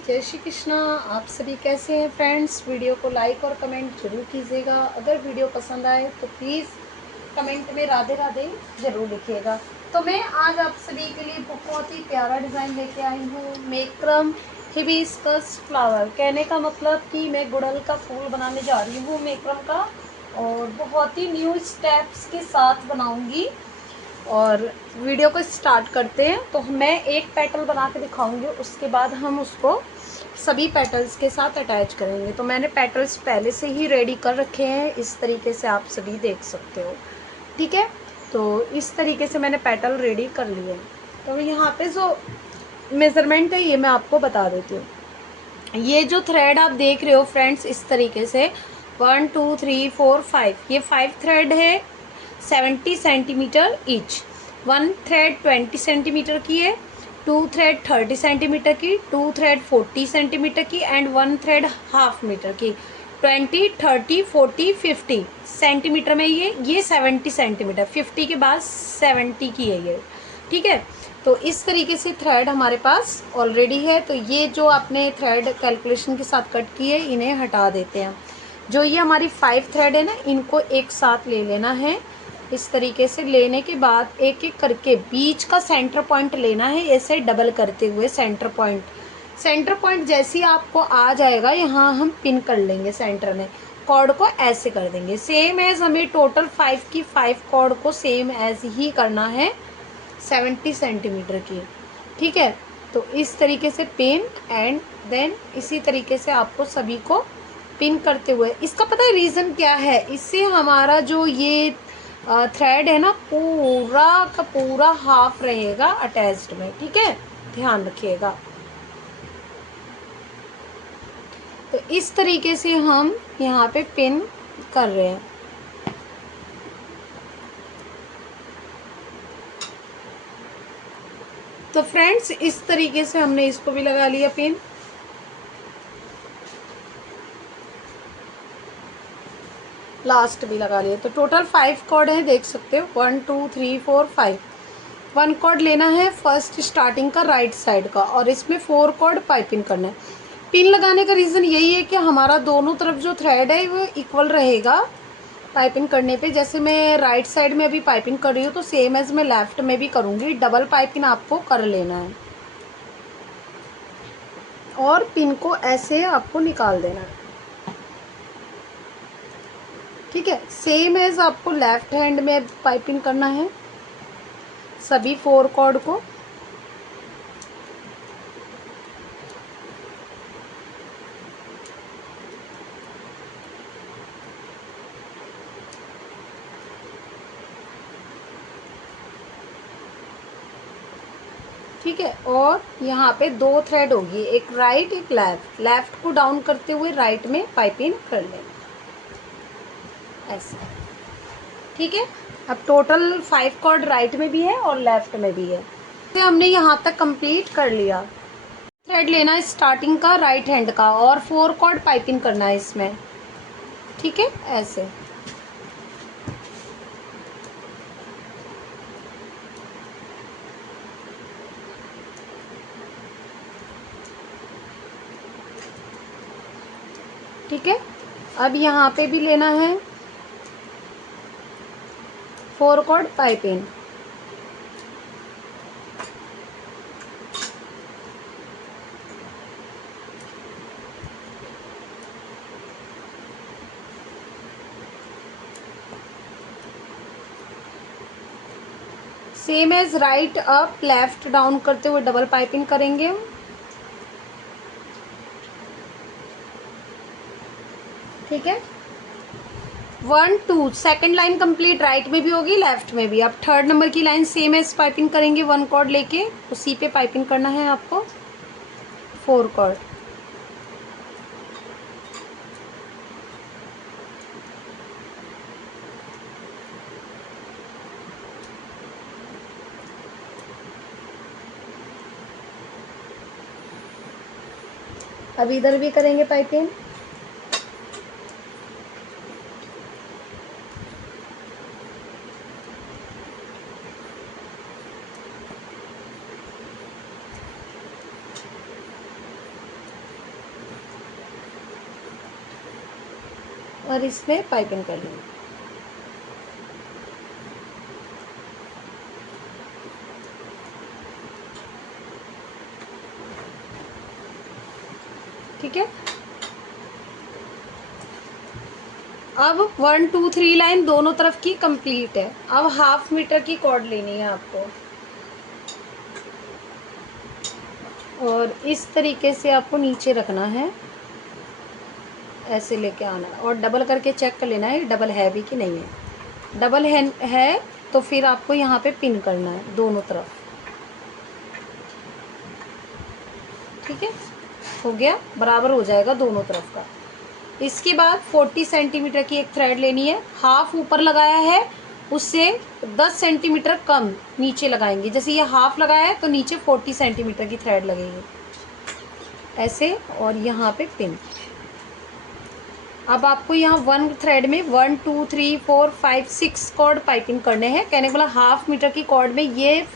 जय श्री कृष्णा। आप सभी कैसे हैं फ्रेंड्स? वीडियो को लाइक और कमेंट जरूर कीजिएगा। अगर वीडियो पसंद आए तो प्लीज़ कमेंट में राधे राधे जरूर लिखिएगा। तो मैं आज आप सभी के लिए बहुत ही प्यारा डिज़ाइन लेके आई हूँ। मेक्रम हिबिस्कस फ्लावर, कहने का मतलब कि मैं गुड़हल का फूल बनाने जा रही हूँ मेक्रम का, और बहुत ही न्यू स्टेप्स के साथ बनाऊँगी। और वीडियो को स्टार्ट करते हैं। तो मैं एक पेटल बना के दिखाऊंगी, उसके बाद हम उसको सभी पेटल्स के साथ अटैच करेंगे। तो मैंने पेटल्स पहले से ही रेडी कर रखे हैं, इस तरीके से आप सभी देख सकते हो। ठीक है, तो इस तरीके से मैंने पेटल रेडी कर लिए हैं। तो यहाँ पे जो मेज़रमेंट है ये मैं आपको बता देती हूँ। ये जो थ्रेड आप देख रहे हो फ्रेंड्स, इस तरीके से 1 2 3 4 5, ये 5 थ्रेड है 70 सेंटीमीटर ईच। 1 थ्रेड 20 सेंटीमीटर की है, 2 थ्रेड 30 सेंटीमीटर की, 2 थ्रेड 40 सेंटीमीटर की एंड 1 थ्रेड हाफ मीटर की। 20 30 40 50 सेंटीमीटर में ये 70 सेंटीमीटर, 50 के बाद 70 की है ये। ठीक है, तो इस तरीके से थ्रेड हमारे पास ऑलरेडी है। तो ये जो आपने थ्रेड कैलकुलेशन के साथ कट की है, इन्हें हटा देते हैं। जो ये हमारी 5 थ्रेड है ना, इनको एक साथ ले लेना है। इस तरीके से लेने के बाद एक एक करके बीच का सेंटर पॉइंट लेना है, ऐसे डबल करते हुए सेंटर पॉइंट जैसे ही आपको आ जाएगा, यहाँ हम पिन कर लेंगे सेंटर में। कॉर्ड को ऐसे कर देंगे, सेम एज हमें टोटल 5 की 5 कॉर्ड को सेम एज ही करना है 70 सेंटीमीटर की। ठीक है, तो इस तरीके से पिन एंड देन इसी तरीके से आपको सभी को पिन करते हुए, इसका पता है रीज़न क्या है? इससे हमारा जो ये थ्रेड है ना, पूरा का पूरा हाफ रहेगा अटैच्ड में। ठीक है, ध्यान रखिएगा। तो इस तरीके से हम यहाँ पे पिन कर रहे हैं। तो फ्रेंड्स, इस तरीके से हमने इसको भी लगा लिया पिन। लास्ट भी लगा लिए। तो टोटल 5 कॉर्ड हैं, देख सकते हो 1 2 3 4 5। 1 कॉर्ड लेना है फर्स्ट स्टार्टिंग का राइट साइड का, और इसमें 4 कॉर्ड पाइपिंग करना है। पिन लगाने का रीज़न यही है कि हमारा दोनों तरफ जो थ्रेड है वो इक्वल रहेगा पाइपिंग करने पे। जैसे मैं राइट साइड में अभी पाइपिंग कर रही हूँ, तो सेम एज मैं लेफ्ट में भी करूँगी। डबल पाइपिंग आपको कर लेना है और पिन को ऐसे आपको निकाल देना है। ठीक है, सेम एज आपको लेफ्ट हैंड में पाइपिंग करना है सभी 4 कॉर्ड को। ठीक है, और यहाँ पे 2 थ्रेड होगी, एक राइट एक लेफ्ट। लेफ्ट को डाउन करते हुए राइट में पाइपिंग कर लेना ऐसे। ठीक है, अब टोटल 5 कॉर्ड राइट में भी है और लेफ्ट में भी है। तो हमने यहाँ तक कंप्लीट कर लिया। थ्रेड लेना है स्टार्टिंग का राइट हैंड का, और 4 कॉर्ड पाइपिंग करना है इसमें। ठीक है, ऐसे। ठीक है, अब यहाँ पे भी लेना है 4 cord piping. Same as right up left down करते हुए डबल पाइपिंग करेंगे हम। ठीक है, 1 2 सेकेंड लाइन कंप्लीट, राइट में भी होगी लेफ्ट में भी। अब थर्ड नंबर की लाइन सेम एज पाइपिंग करेंगे 1 कॉर्ड लेके, उसी पे पाइपिंग करना है आपको 4 कॉर्ड। अब इधर भी करेंगे पाइपिंग। और इसमें पाइपिंग कर लेंगे। ठीक है, अब 1 2 3 लाइन दोनों तरफ की कंप्लीट है। अब 1/2 मीटर की कॉर्ड लेनी है आपको और इस तरीके से आपको नीचे रखना है, ऐसे लेके आना है और डबल करके चेक कर लेना है डबल है भी कि नहीं है। डबल है तो फिर आपको यहाँ पे पिन करना है दोनों तरफ। ठीक है, हो गया, बराबर हो जाएगा दोनों तरफ का। इसके बाद 40 सेंटीमीटर की एक थ्रेड लेनी है। हाफ ऊपर लगाया है, उससे 10 सेंटीमीटर कम नीचे लगाएंगे। जैसे ये हाफ लगाया है तो नीचे 40 सेंटीमीटर की थ्रेड लगेगी ऐसे, और यहाँ पे पिन। अब आपको यहाँ 1 थ्रेड में 1 2 3 4 5 6 कॉर्ड पाइपिंग करने हैं। कहने वाला 1/2 मीटर की कॉर्ड में ये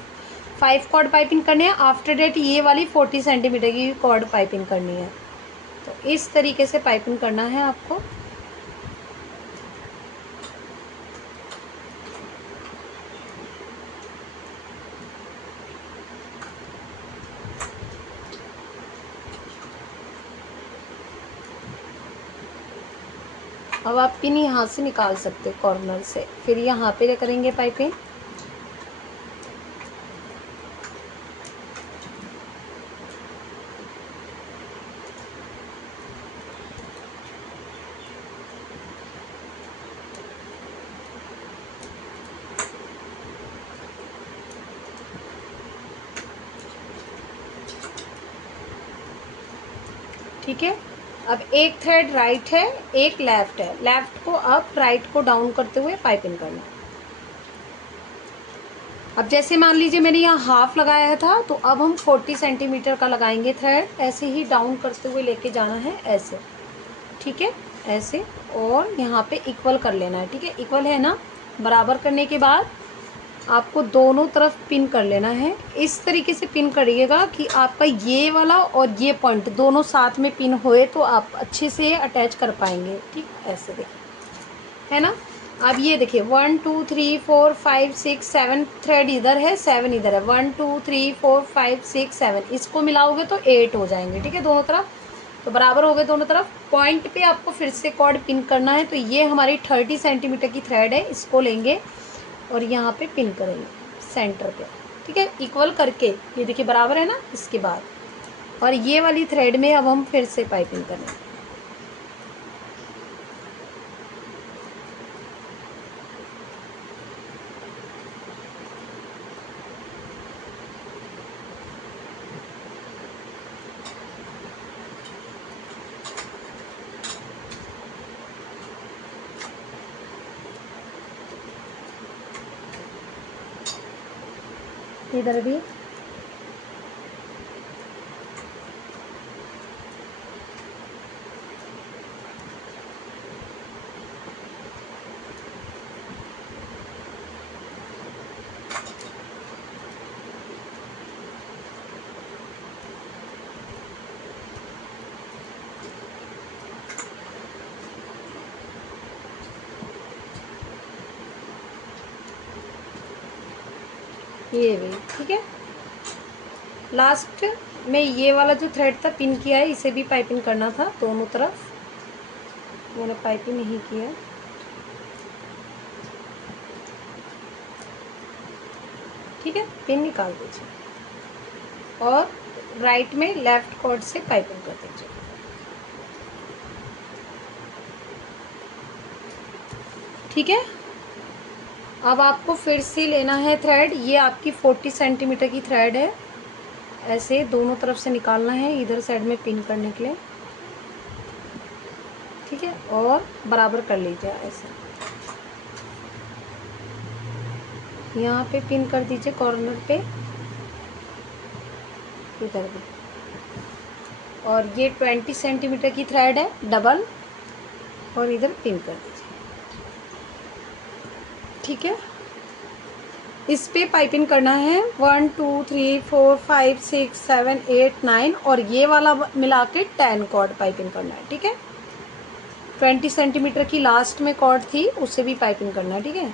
5 कॉर्ड पाइपिंग करने हैं। आफ्टर डेट ये वाली 40 सेंटीमीटर की कॉर्ड पाइपिंग करनी है। तो इस तरीके से पाइपिंग करना है आपको। अब आप पिन यहाँ से निकाल सकते हो कॉर्नर से, फिर यहाँ पे करेंगे पाइपिंग। ठीक है, अब एक थ्रेड राइट है, एक लेफ्ट है। लेफ्ट को अप, राइट को डाउन करते हुए पाइपिंग करना। अब जैसे मान लीजिए मैंने यहाँ हाफ लगाया था, तो अब हम 40 सेंटीमीटर का लगाएंगे थ्रेड। ऐसे ही डाउन करते हुए लेके जाना है ऐसे। ठीक है, ऐसे, और यहाँ पे इक्वल कर लेना है। ठीक है, इक्वल है ना, बराबर करने के बाद आपको दोनों तरफ पिन कर लेना है। इस तरीके से पिन करिएगा कि आपका ये वाला और ये पॉइंट दोनों साथ में पिन होए, तो आप अच्छे से अटैच कर पाएंगे। ठीक, ऐसे देखिए, है ना। अब ये देखिए 1 2 3 4 5 6 7 थ्रेड इधर है, 7 इधर है। 1 2 3 4 5 6 7 इसको मिलाओगे तो 8 हो जाएंगे। ठीक है, दोनों तरफ तो बराबर हो गए दोनों तरफ। पॉइंट पे आपको फिर से कॉर्ड पिन करना है। तो ये हमारी 30 सेंटीमीटर की थ्रेड है, इसको लेंगे और यहाँ पे पिन करेंगे सेंटर पे। ठीक है, इक्वल करके, ये देखिए बराबर है ना। इसके बाद और ये वाली थ्रेड में अब हम फिर से पाइपिंग करेंगे। इधर भी ये भी। ठीक है, लास्ट में ये वाला जो थ्रेड था पिन किया है, इसे भी पाइपिंग करना था दोनों तरफ। मैंने पाइपिंग नहीं किया। ठीक है, पिन निकाल दीजिए और राइट में लेफ्ट कॉर्ड से पाइपिंग कर दीजिए। ठीक है, अब आपको फिर से लेना है थ्रेड। ये आपकी 40 सेंटीमीटर की थ्रेड है। ऐसे दोनों तरफ से निकालना है इधर साइड में पिन करने के लिए। ठीक है, और बराबर कर लीजिए ऐसे। यहाँ पे पिन कर दीजिए कॉर्नर पे, इधर भी। और ये 20 सेंटीमीटर की थ्रेड है डबल, और इधर पिन कर दीजिए। ठीक है, इस पे पाइपिंग करना है 1 2 3 4 5 6 7 8 9, और ये वाला मिला के 10 कॉर्ड पाइपिंग करना है। ठीक है, 20 सेंटीमीटर की लास्ट में कॉर्ड थी, उससे भी पाइपिंग करना है। ठीक है,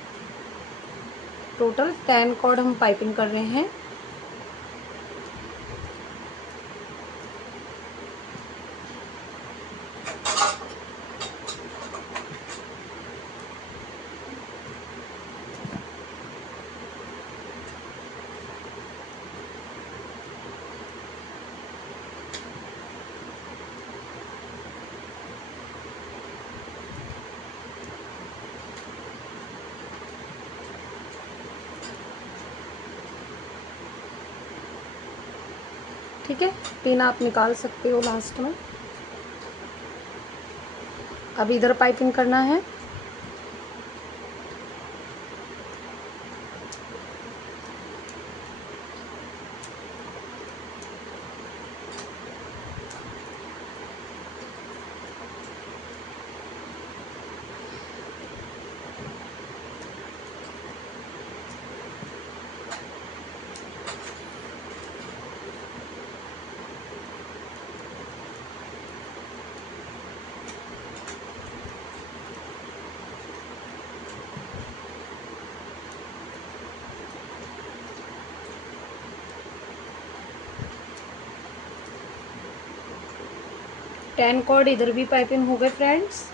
टोटल 10 कॉर्ड हम पाइपिंग कर रहे हैं। ठीक है, पिन आप निकाल सकते हो लास्ट में। अब इधर पाइपिंग करना है। टेन कॉर्ड इधर भी पाइपिंग हो गए फ्रेंड्स।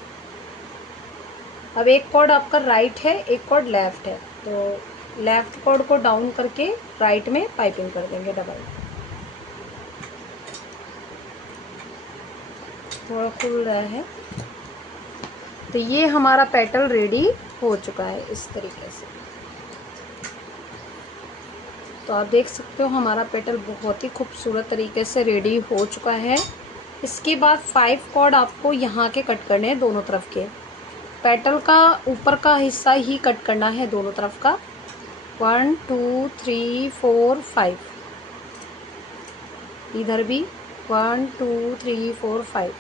अब एक कॉर्ड आपका राइट है, एक कॉर्ड लेफ्ट है, तो लेफ्ट कॉर्ड को डाउन करके राइट में पाइपिंग कर देंगे डबल। थोड़ा खुल रहा है। तो ये हमारा पेटल रेडी हो चुका है इस तरीके से। तो आप देख सकते हो हमारा पेटल बहुत ही खूबसूरत तरीके से रेडी हो चुका है। इसके बाद 5 कॉर्ड आपको यहाँ के कट करने हैं, दोनों तरफ के। पेटल का ऊपर का हिस्सा ही कट करना है दोनों तरफ का। 1 2 3 4 5। इधर भी 1 2 3 4 5।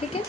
ठीक है,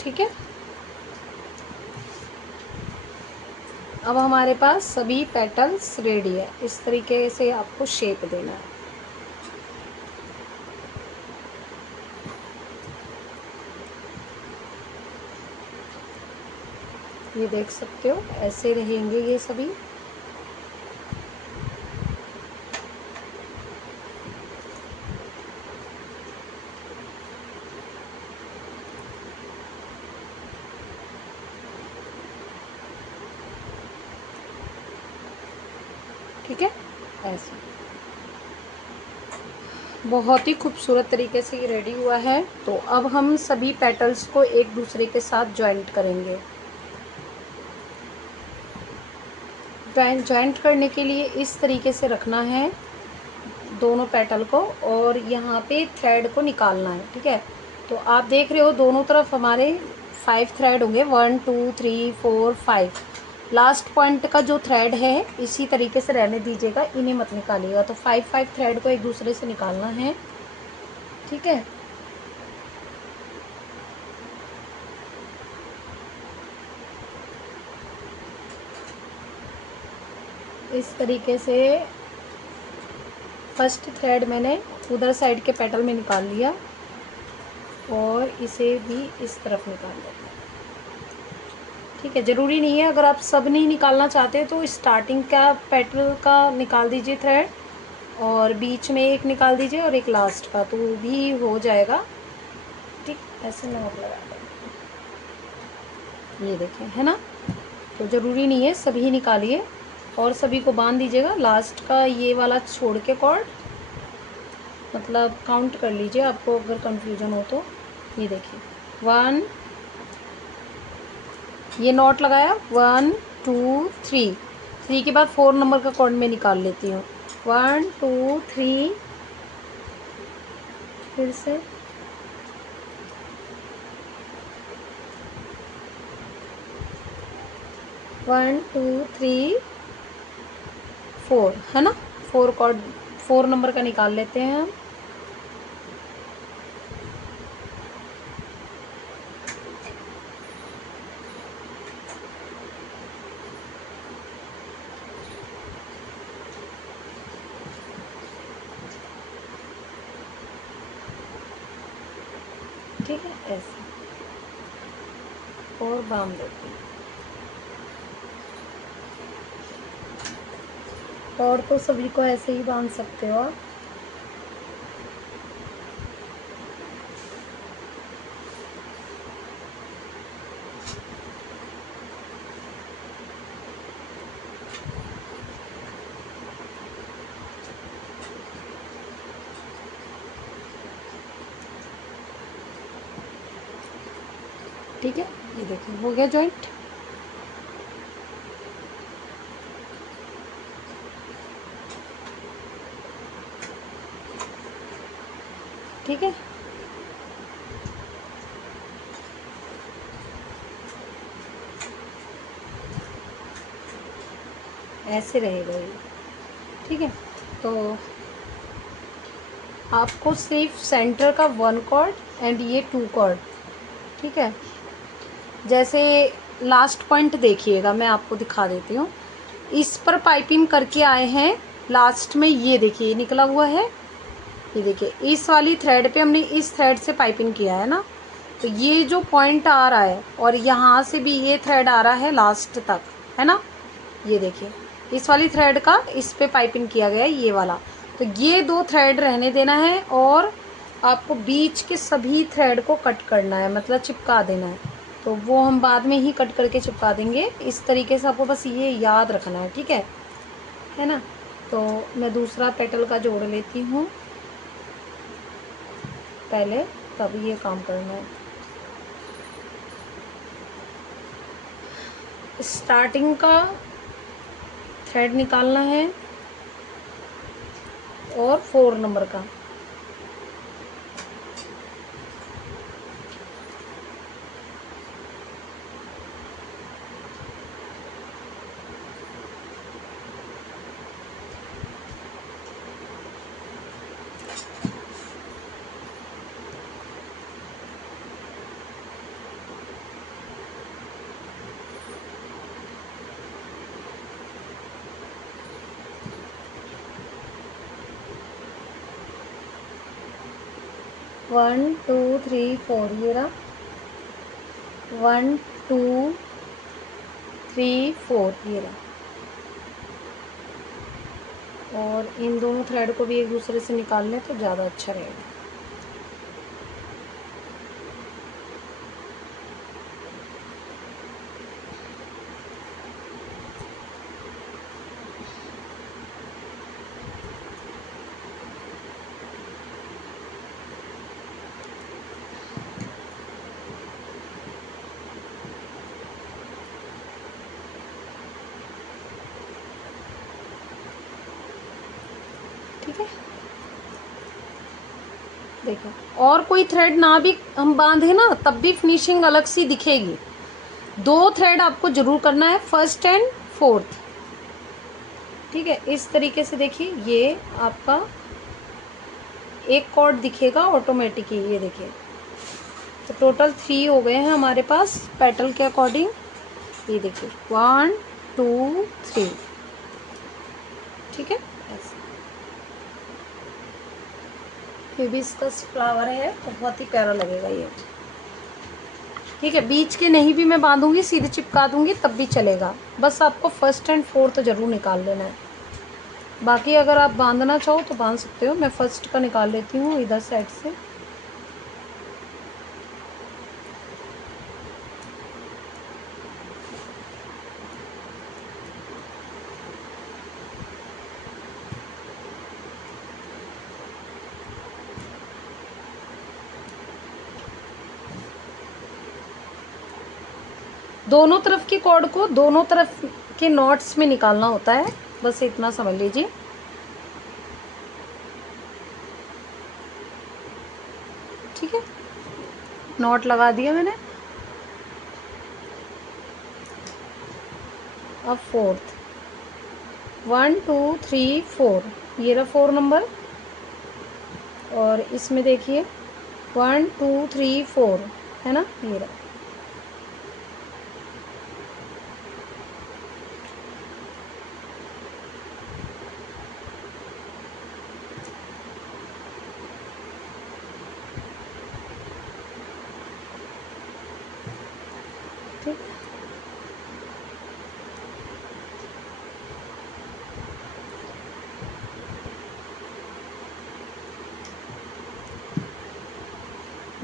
ठीक है। अब हमारे पास सभी पेटल्स रेडी है। इस तरीके से आपको शेप देना है। ये देख सकते हो ऐसे रहेंगे ये सभी। ठीक है, ऐसे बहुत ही खूबसूरत तरीके से ये रेडी हुआ है। तो अब हम सभी पेटल्स को एक दूसरे के साथ जॉइंट करेंगे। जॉइंट करने के लिए इस तरीके से रखना है दोनों पेटल को, और यहाँ पे थ्रेड को निकालना है। ठीक है, तो आप देख रहे हो दोनों तरफ हमारे 5 थ्रेड होंगे। 1 2 3 4 5। लास्ट पॉइंट का जो थ्रेड है इसी तरीके से रहने दीजिएगा, इन्हें मत निकालिएगा। तो 5 थ्रेड को एक दूसरे से निकालना है। ठीक है, इस तरीके से फर्स्ट थ्रेड मैंने उधर साइड के पेटल में निकाल लिया, और इसे भी इस तरफ निकाल दें। ठीक है, ज़रूरी नहीं है, अगर आप सब नहीं निकालना चाहते तो स्टार्टिंग का पेटल का निकाल दीजिए थ्रेड, और बीच में एक निकाल दीजिए और एक लास्ट का, तो भी हो जाएगा। ठीक, ऐसे नोट लगा दें। ये देखें, है ना। तो ज़रूरी नहीं है सभी निकालिए, और सभी को बांध दीजिएगा। लास्ट का ये वाला छोड़ के कॉर्ड, मतलब काउंट कर लीजिए आपको अगर कंफ्यूजन हो तो। ये देखिए 1 ये नॉट लगाया, 1 2 3, 3 के बाद 4 नंबर का कॉर्ड में निकाल लेती हूँ, 1 2 3, फिर से 1 2 3 4, है ना, 4 कॉर्ड, 4 नंबर का निकाल लेते हैं हम। ठीक है, ऐसे और बांध देती हूँ। और तो सभी को ऐसे ही बांध सकते हो आप। ठीक है, ये देखिए हो गया जॉइंट। ठीक है, ऐसे रहेगा ये। ठीक है, तो आपको सिर्फ सेंटर का 1 कॉर्ड एंड ये 2 कॉर्ड, ठीक है, जैसे लास्ट पॉइंट देखिएगा, मैं आपको दिखा देती हूँ। इस पर पाइपिंग करके आए हैं, लास्ट में ये देखिए निकला हुआ है, ये देखिए इस वाली थ्रेड पे हमने इस थ्रेड से पाइपिंग किया है ना, तो ये जो पॉइंट आ रहा है और यहाँ से भी ये थ्रेड आ रहा है लास्ट तक, है ना, ये देखिए इस वाली थ्रेड का इस पे पाइपिंग किया गया है, ये वाला। तो ये 2 थ्रेड रहने देना है और आपको बीच के सभी थ्रेड को कट करना है, मतलब चिपका देना है। तो वो हम बाद में ही कट करके चिपका देंगे। इस तरीके से आपको बस ये याद रखना है, ठीक है ना। तो मैं दूसरा पेटल का जोड़ लेती हूँ पहले, तब ये काम करना है। स्टार्टिंग का थ्रेड निकालना है और 4 नंबर का, 1 2 3 4, ये रहा 1 2 3 4, ये रहा। और इन दोनों थ्रेड को भी एक दूसरे से निकाल लें तो ज़्यादा अच्छा रहेगा। ठीक है, देखो और कोई थ्रेड ना भी हम बांधे ना तब भी फिनिशिंग अलग सी दिखेगी। 2 थ्रेड आपको जरूर करना है, फर्स्ट एंड फोर्थ। ठीक है, इस तरीके से देखिए ये आपका एक कॉर्ड दिखेगा ऑटोमेटिक ही, ये देखिए। तो टोटल 3 हो गए हैं हमारे पास पेटल के अकॉर्डिंग। ये देखिए 1 2 3, ठीक है। ऐसे हिबिस्कस फ्लावर है, बहुत ही प्यारा लगेगा ये। ठीक है, बीच के नहीं भी मैं बांधूंगी, सीधे चिपका दूंगी तब भी चलेगा। बस आपको फर्स्ट एंड फोर्थ जरूर निकाल लेना है। बाकी अगर आप बांधना चाहो तो बांध सकते हो। मैं फर्स्ट का निकाल लेती हूँ इधर साइड से। दोनों तरफ की कॉर्ड को दोनों तरफ के नॉट्स में निकालना होता है, बस इतना समझ लीजिए। ठीक है, नॉट लगा दिया मैंने। अब फोर्थ, 1 2 3 4, ये रहा 4 नंबर। और इसमें देखिए 1 2 3 4 है ना, ये रहा। ठीक,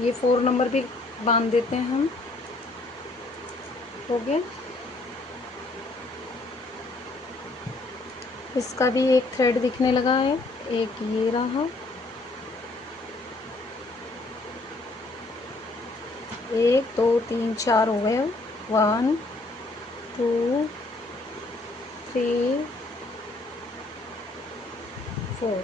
ये 4 नंबर भी बांध देते हैं हम। हो गया। इसका भी एक थ्रेड दिखने लगा है, एक ये रहा, एक दो तीन चार हो गए। 1 2 3 4।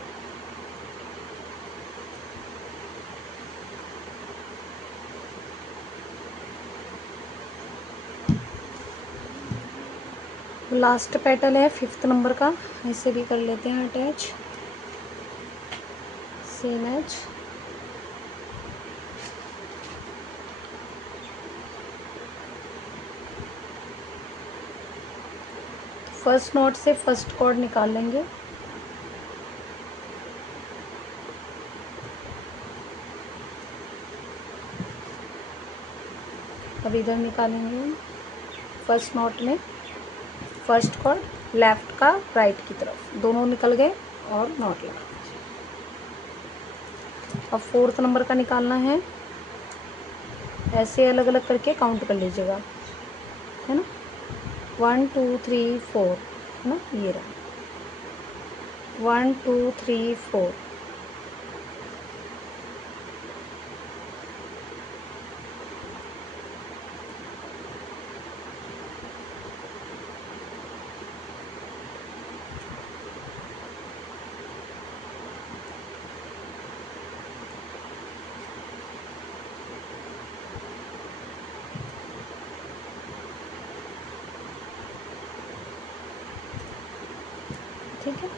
लास्ट पेटल है 5th नंबर का, इसे भी कर लेते हैं attach, same as. First knot से फर्स्ट कॉर्ड निकाल लेंगे। अब इधर निकालेंगे फर्स्ट नॉट में फर्स्ट कॉर्ड लेफ्ट का राइट की तरफ, दोनों निकल गए और नॉट लगा। अब 4th नंबर का निकालना है, ऐसे अलग अलग करके काउंट कर लीजिएगा, है ना। 1 2 3 4 है ना, ये रहा 1 2 3 4। ठीक है,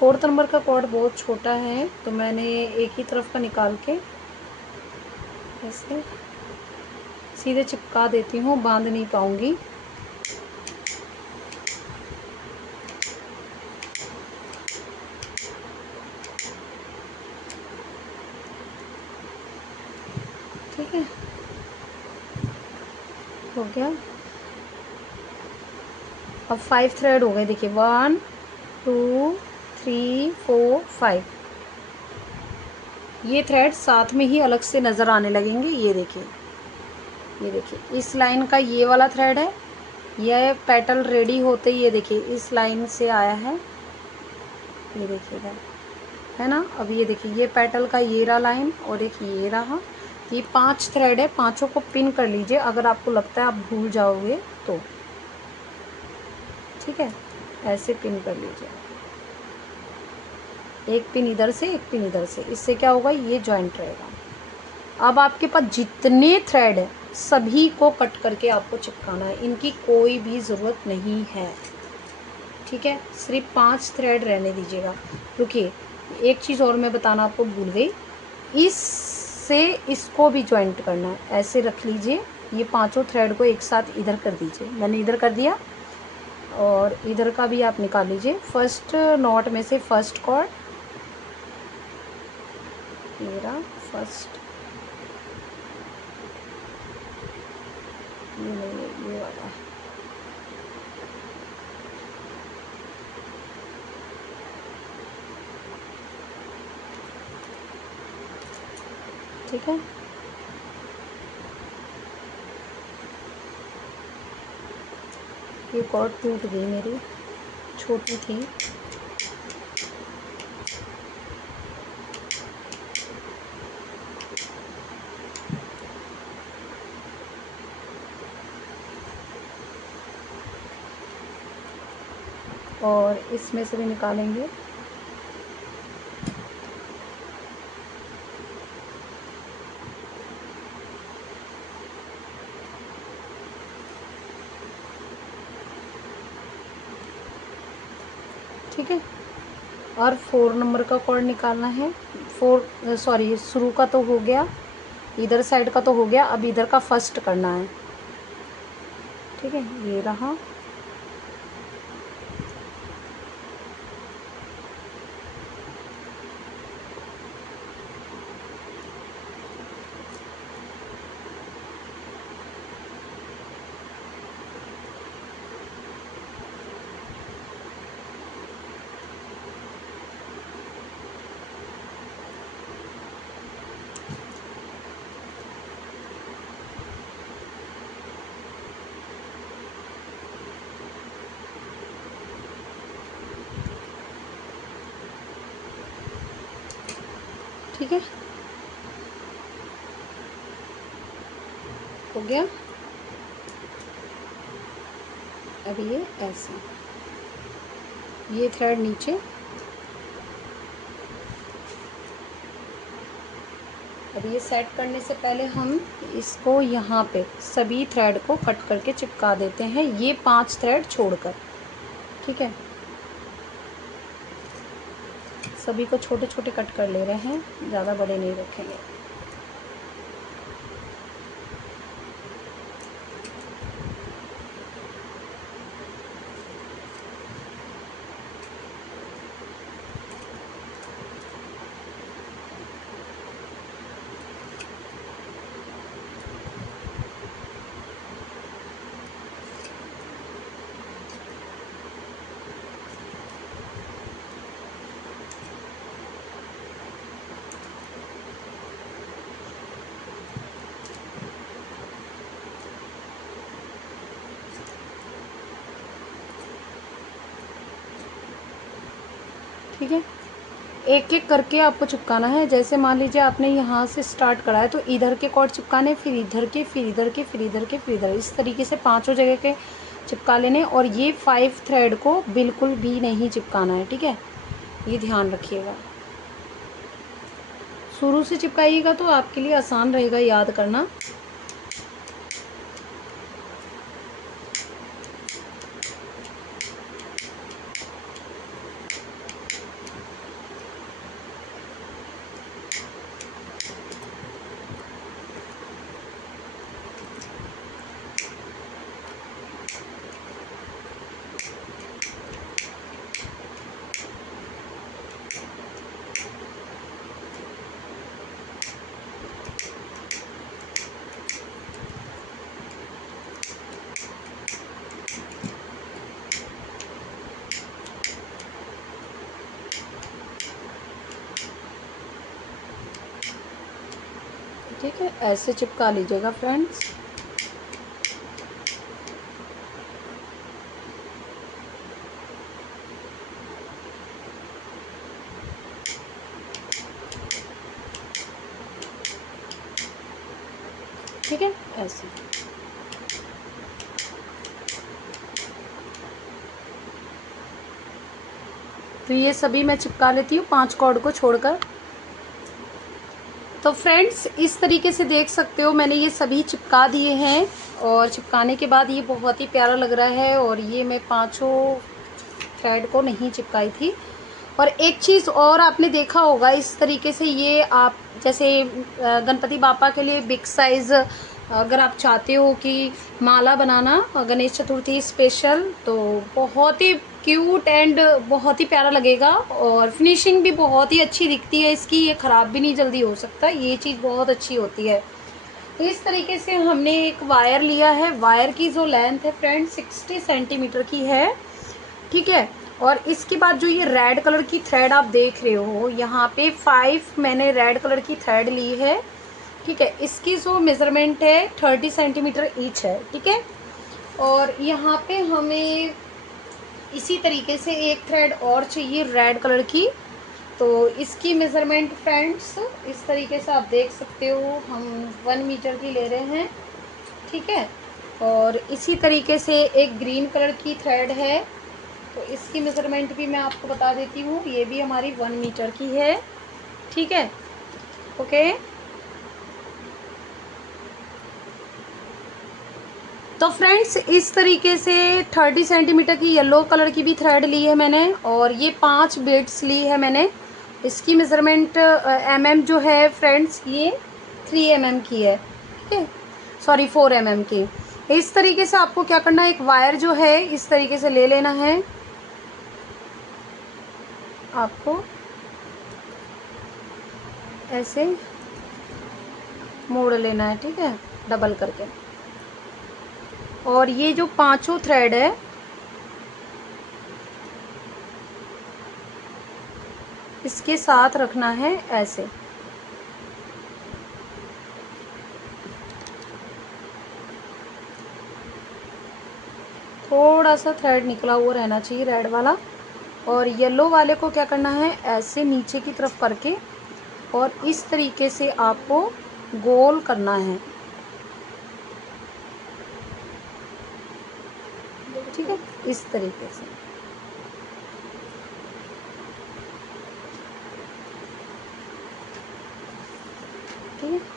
4th नंबर का कॉर्ड बहुत छोटा है, तो मैंने एक ही तरफ का निकाल के ऐसे सीधे चिपका देती हूँ, बांध नहीं पाऊंगी। ठीक है, हो गया। अब 5 थ्रेड हो गए, देखिए 1 2 3 4 5। ये थ्रेड साथ में ही अलग से नज़र आने लगेंगे। ये देखिए, ये देखिए इस लाइन का ये वाला थ्रेड है, यह पेटल रेडी होते ही ये देखिए इस लाइन से आया है, ये देखिएगा, है ना। अब ये देखिए ये पेटल का ये रहा लाइन, और एक ये रहा। ये 5 थ्रेड है, पांचों को पिन कर लीजिए अगर आपको लगता है आप भूल जाओगे तो। ठीक है, ऐसे पिन कर लीजिए, एक पिन इधर से एक पिन इधर से, इससे क्या होगा, ये जॉइंट रहेगा। अब आपके पास जितने थ्रेड है सभी को कट करके आपको चिपकाना है, इनकी कोई भी ज़रूरत नहीं है। ठीक है, सिर्फ 5 थ्रेड रहने दीजिएगा। रुकिए, एक चीज़ और मैं बताना आपको भूल गई, इससे इसको भी जॉइंट करना है। ऐसे रख लीजिए, ये पांचों थ्रेड को एक साथ इधर कर दीजिए, मैंने इधर कर दिया, और इधर का भी आप निकाल लीजिए। फर्स्ट नॉट में से फर्स्ट कॉर्ड, मेरा फर्स्ट, ये नहीं, ये वाला, ठीक है। ये कॉर्ड टूट गई मेरी, छोटी थी। और इसमें से भी निकालेंगे। ठीक है, और 4 नंबर का कॉर्ड निकालना है। शुरू का तो हो गया, इधर साइड का तो हो गया, अब इधर का फर्स्ट करना है। ठीक है, ये रहा। ठीक है, हो गया। अब ये ऐसे, ये थ्रेड नीचे, अब ये सेट करने से पहले हम इसको यहाँ पे सभी थ्रेड को कट करके चिपका देते हैं, ये 5 थ्रेड छोड़कर। ठीक है, सभी को छोटे छोटे कट कर ले रहे हैं, ज़्यादा बड़े नहीं रखेंगे। ठीक है, एक एक करके आपको चिपकाना है। जैसे मान लीजिए आपने यहाँ से स्टार्ट करा है तो इधर के कॉर्ड चिपकाने, फिर इधर के, फिर इधर के, फिर इधर के, फिर इधर, इस तरीके से 5 जगह के चिपका लेने। और ये 5 थ्रेड को बिल्कुल भी नहीं चिपकाना है। ठीक है, ये ध्यान रखिएगा, शुरू से चिपकाइएगा तो आपके लिए आसान रहेगा याद करना। ठीक है, ऐसे चिपका लीजिएगा फ्रेंड्स। ठीक है, ऐसे। तो ये सभी मैं चिपका लेती हूँ 5 कॉर्ड को छोड़कर। तो फ्रेंड्स इस तरीके से देख सकते हो मैंने ये सभी चिपका दिए हैं, और चिपकाने के बाद ये बहुत ही प्यारा लग रहा है। और ये मैं 5 थ्रेड को नहीं चिपकाई थी। और एक चीज़ और आपने देखा होगा, इस तरीके से ये आप जैसे गणपति बापा के लिए बिग साइज़ अगर आप चाहते हो कि माला बनाना गणेश चतुर्थी स्पेशल, तो बहुत ही क्यूट एंड बहुत ही प्यारा लगेगा। और फिनिशिंग भी बहुत ही अच्छी दिखती है इसकी, ये ख़राब भी नहीं जल्दी हो सकता, ये चीज़ बहुत अच्छी होती है। तो इस तरीके से हमने एक वायर लिया है, वायर की जो लेंथ है फ्रेंड 60 सेंटीमीटर की है। ठीक है, और इसके बाद जो ये रेड कलर की थ्रेड आप देख रहे हो, यहाँ पे 5 मैंने रेड कलर की थ्रेड ली है। ठीक है, इसकी जो मेज़रमेंट है 30 सेंटीमीटर ईच है। ठीक है, और यहाँ पे हमें इसी तरीके से एक थ्रेड और चाहिए रेड कलर की। तो इसकी मेज़रमेंट फ्रेंड्स इस तरीके से आप देख सकते हो, हम 1 मीटर की ले रहे हैं। ठीक है, और इसी तरीके से एक ग्रीन कलर की थ्रेड है, तो इसकी मेज़रमेंट भी मैं आपको बता देती हूँ, ये भी हमारी 1 मीटर की है, ठीक है। ओके, तो फ्रेंड्स इस तरीके से 30 सेंटीमीटर की येलो कलर की भी थ्रेड ली है मैंने, और ये 5 बीड्स ली है मैंने। इसकी मेज़रमेंट जो है फ्रेंड्स, ये 3 की है, ठीक है, सॉरी 4 की। इस तरीके से आपको क्या करना है, एक वायर जो है इस तरीके से ले लेना है, आपको ऐसे मोड़ लेना है, ठीक है, डबल करके। और ये जो 5 थ्रेड है, इसके साथ रखना है ऐसे, थोड़ा सा थ्रेड निकला हुआ रहना चाहिए रेड वाला। और येलो वाले को क्या करना है, ऐसे नीचे की तरफ करके और इस तरीके से आपको गोल करना है, ठीक है, इस तरीके से, ठीक है।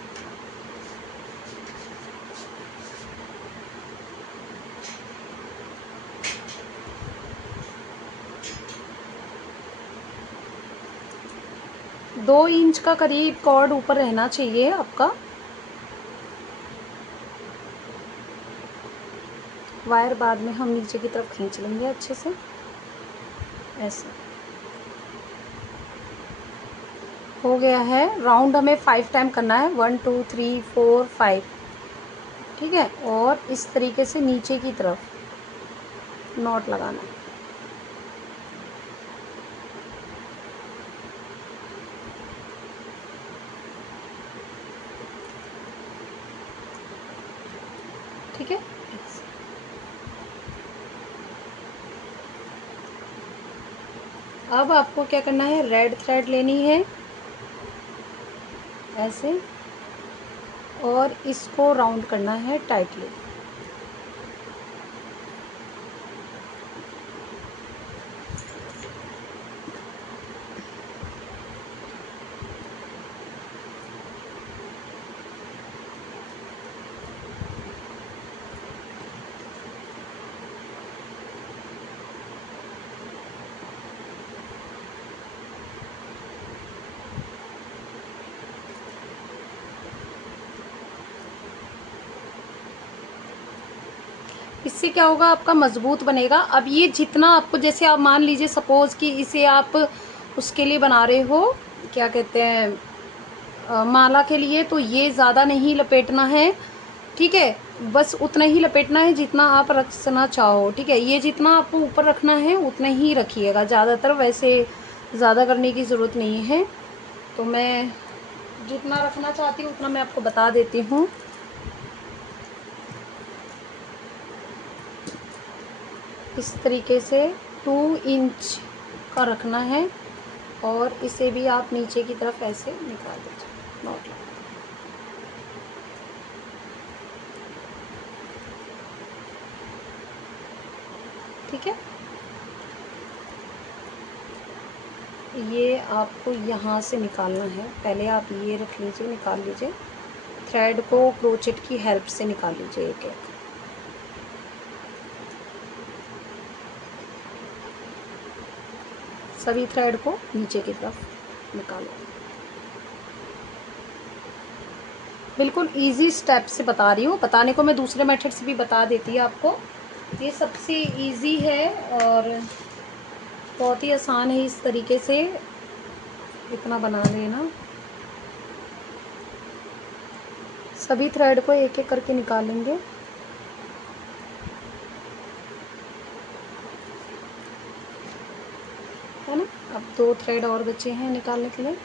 दो इंच का करीब कॉर्ड ऊपर रहना चाहिए आपका। वायर बाद में हम नीचे की तरफ खींच लेंगे अच्छे से, ऐसे हो गया है। राउंड हमें 5 टाइम करना है, 1 2 3 4 5, ठीक है। और इस तरीके से नीचे की तरफ नॉट लगाना है, ठीक है। अब आपको क्या करना है, रेड थ्रेड लेनी है ऐसे, और इसको राउंड करना है टाइटली, इससे क्या होगा, आपका मजबूत बनेगा। अब ये जितना आपको, जैसे आप मान लीजिए सपोज कि इसे आप उसके लिए बना रहे हो, क्या कहते हैं, माला के लिए, तो ये ज़्यादा नहीं लपेटना है, ठीक है, बस उतना ही लपेटना है जितना आप रखना चाहो, ठीक है। ये जितना आपको ऊपर रखना है उतना ही रखिएगा, ज़्यादातर वैसे ज़्यादा करने की ज़रूरत नहीं है। तो मैं जितना रखना चाहती हूँ उतना मैं आपको बता देती हूँ। इस तरीके से 2 इंच का रखना है, और इसे भी आप नीचे की तरफ ऐसे निकाल दीजिए, नॉट लगा, ठीक है। ये आपको यहाँ से निकालना है, पहले आप ये रख लीजिए, निकाल लीजिए, थ्रेड को क्रोचेट की हेल्प से निकाल लीजिए एक एक, सभी थ्रेड को नीचे की तरफ निकालो। बिल्कुल इजी स्टेप से बता रही हूँ, बताने को मैं दूसरे मेथड से भी बता देती है आपको, ये सबसे इजी है और बहुत ही आसान है। इस तरीके से इतना बना लेना, सभी थ्रेड को एक एक करके निकालेंगे, है ना। अब 2 थ्रेड और बचे हैं निकालने के लिए,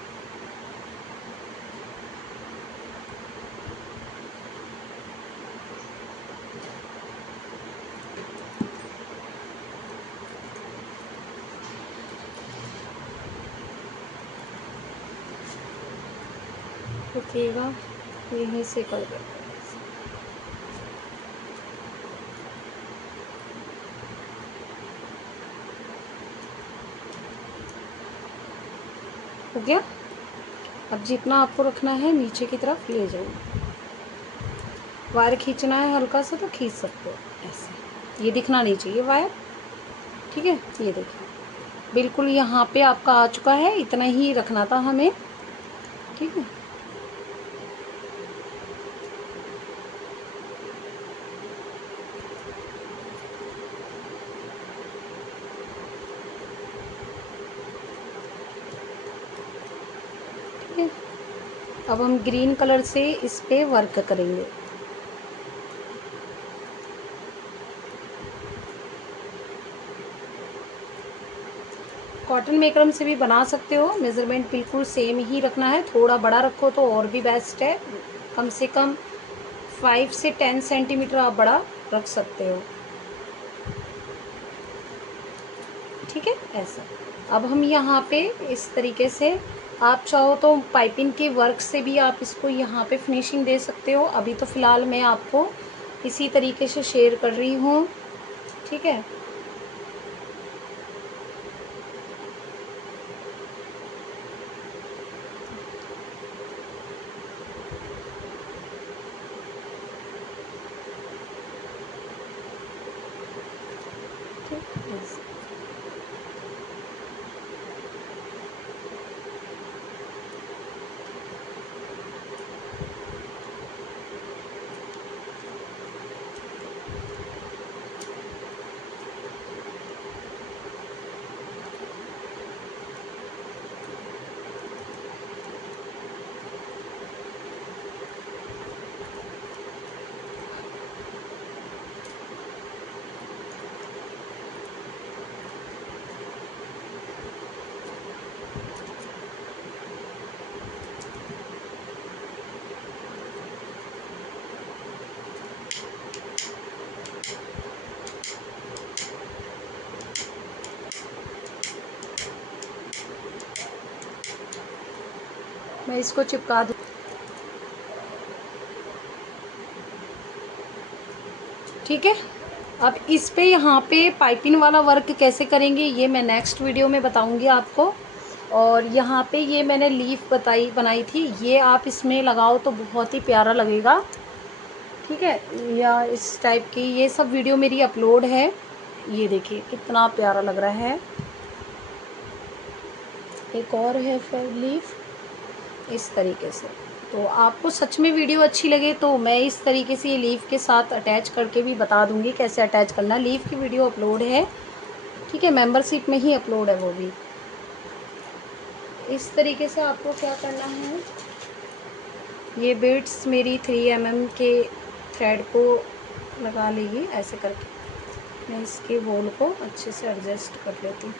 रुकिएगा, यहीं से कर देते हैं। हो गया। अब जितना आपको रखना है नीचे की तरफ ले जाओ। वायर खींचना है हल्का सा तो खींच सकते हो ऐसे, ये दिखना नहीं चाहिए वायर। ठीक है, ये देखिए बिल्कुल यहाँ पे आपका आ चुका है, इतना ही रखना था हमें। ठीक है, ठीक है। अब हम ग्रीन कलर से इस पे वर्क करेंगे। कॉटन मेकरम से भी बना सकते हो, मेज़रमेंट बिल्कुल सेम ही रखना है। थोड़ा बड़ा रखो तो और भी बेस्ट है, कम से कम 5 से 10 सेंटीमीटर आप बड़ा रख सकते हो। ठीक है, ऐसा। अब हम यहाँ पे इस तरीके से, आप चाहो तो पाइपिंग के वर्क से भी आप इसको यहाँ पे फिनिशिंग दे सकते हो। अभी तो फ़िलहाल मैं आपको इसी तरीके से शेयर कर रही हूँ। ठीक है, ठीक है। मैं इसको चिपका दूँ। ठीक है, अब इस पे यहाँ पे पाइपिंग वाला वर्क कैसे करेंगे ये मैं नेक्स्ट वीडियो में बताऊँगी आपको। और यहाँ पे ये मैंने लीफ बनाई थी, ये आप इसमें लगाओ तो बहुत ही प्यारा लगेगा। ठीक है, या इस टाइप की ये सब वीडियो मेरी अपलोड है। ये देखिए कितना प्यारा लग रहा है। एक और है फिर लीफ इस तरीके से। तो आपको सच में वीडियो अच्छी लगे तो मैं इस तरीके से ये लीफ के साथ अटैच करके भी बता दूंगी कैसे अटैच करना। लीफ की वीडियो अपलोड है, ठीक है, मेंबरशिप में ही अपलोड है वो भी। इस तरीके से आपको क्या करना है, ये बीड्स मेरी 3 mm के थ्रेड को लगा लेगी ऐसे करके। मैं इसके होल को अच्छे से एडजस्ट कर लेती हूँ।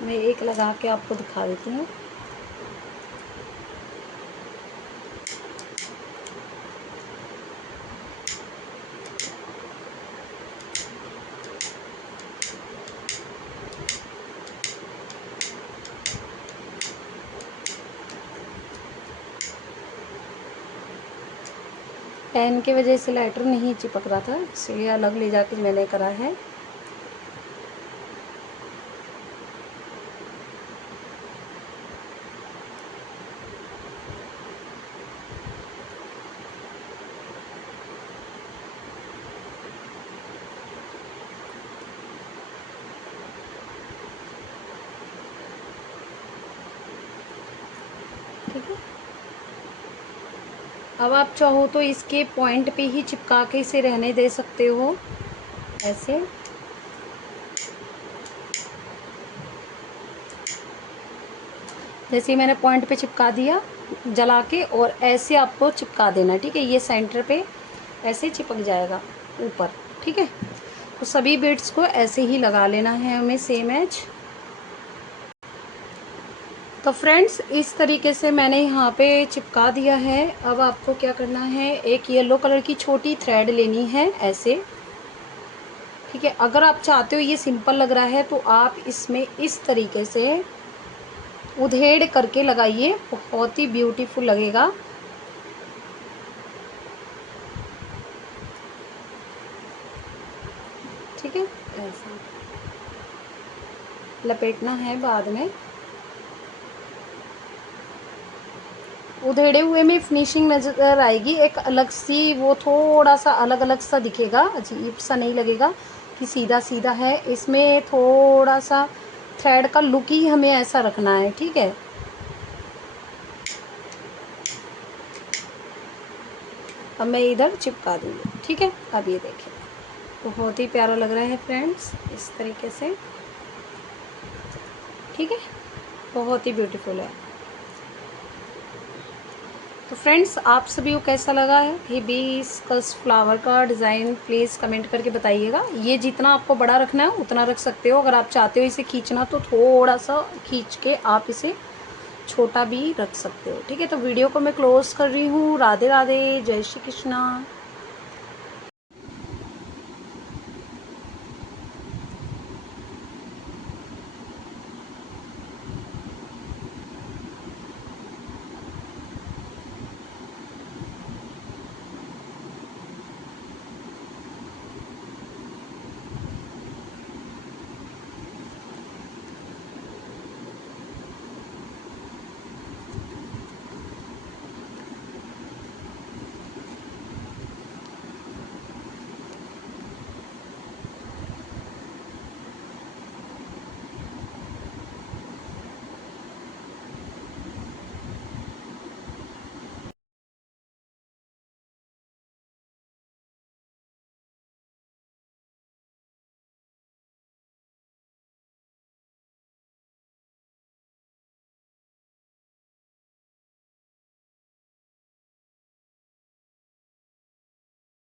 मैं एक लगा के आपको दिखा देती हूँ। पेन की वजह से लाइटर नहीं चिपक रहा था, इसलिए अलग ले जाके मैंने करा है। ठीक है, अब आप चाहो तो इसके पॉइंट पे ही चिपका के इसे रहने दे सकते हो ऐसे। जैसे मैंने पॉइंट पे चिपका दिया जला के, और ऐसे आपको चिपका देना। ठीक है, ये सेंटर पे ऐसे चिपक जाएगा ऊपर। ठीक है, तो सभी बीड्स को ऐसे ही लगा लेना है हमें सेम एज। तो फ्रेंड्स इस तरीके से मैंने यहाँ पे चिपका दिया है। अब आपको क्या करना है, एक येलो कलर की छोटी थ्रेड लेनी है ऐसे, ठीक है। अगर आप चाहते हो ये सिंपल लग रहा है तो आप इसमें इस तरीके से उधेड़ करके लगाइए, बहुत ही ब्यूटीफुल लगेगा। ठीक है, ऐसा लपेटना है बाद में। उधेड़े हुए में फिनिशिंग नज़र आएगी एक अलग सी, वो थोड़ा सा अलग अलग सा दिखेगा, अजीब सा नहीं लगेगा कि सीधा सीधा है। इसमें थोड़ा सा थ्रेड का लुक ही हमें ऐसा रखना है, ठीक है। अब मैं इधर चिपका दूँगी, ठीक है। अब ये देखें, बहुत ही प्यारा लग रहा है फ्रेंड्स इस तरीके से, ठीक है, बहुत ही ब्यूटीफुल है। तो फ्रेंड्स आप सभी को कैसा लगा है हिबिस्कस फ्लावर का डिज़ाइन, प्लीज़ कमेंट करके बताइएगा। ये जितना आपको बड़ा रखना है उतना रख सकते हो, अगर आप चाहते हो इसे खींचना तो थोड़ा सा खींच के आप इसे छोटा भी रख सकते हो, ठीक है। तो वीडियो को मैं क्लोज़ कर रही हूँ। राधे राधे, जय श्री कृष्णा।